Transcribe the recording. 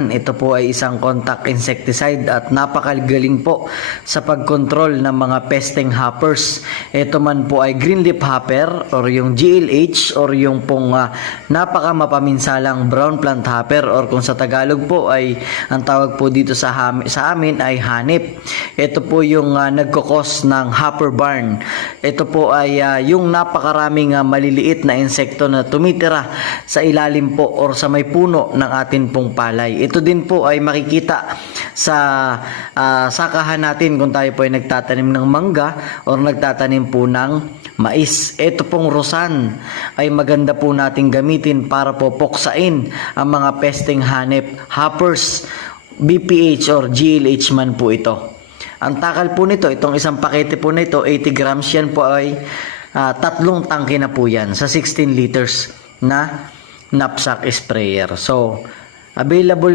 Ito po ay isang contact insecticide at napakagaling po sa pagkontrol ng mga pesting hoppers. Ito man po ay green leaf hopper or yung GLH or yung pong uh, napaka mapaminsalang brown plant hopper or kung sa Tagalog po ay ang tawag po dito sa, ham- sa amin ay hanip. Ito po yung uh, nagkokos ng hopper barn. Ito po ay uh, yung napakaraming uh, maliliit na insekto na tumitira sa ilalim po or sa may puno ng atin pong palay. Ito din po ay makikita sa ah, sakahan natin kung tayo po ay nagtatanim ng mangga or nagtatanim po ng mais. Ito pong rosan ay maganda po nating gamitin para po puksain ang mga pesting hanip, hoppers, BPH or GLH man po ito. Ang takal po nito, itong isang pakete po nito, 80 grams yan po ay ah, tatlong tangke na po yan sa 16 liters na knapsack sprayer. So, available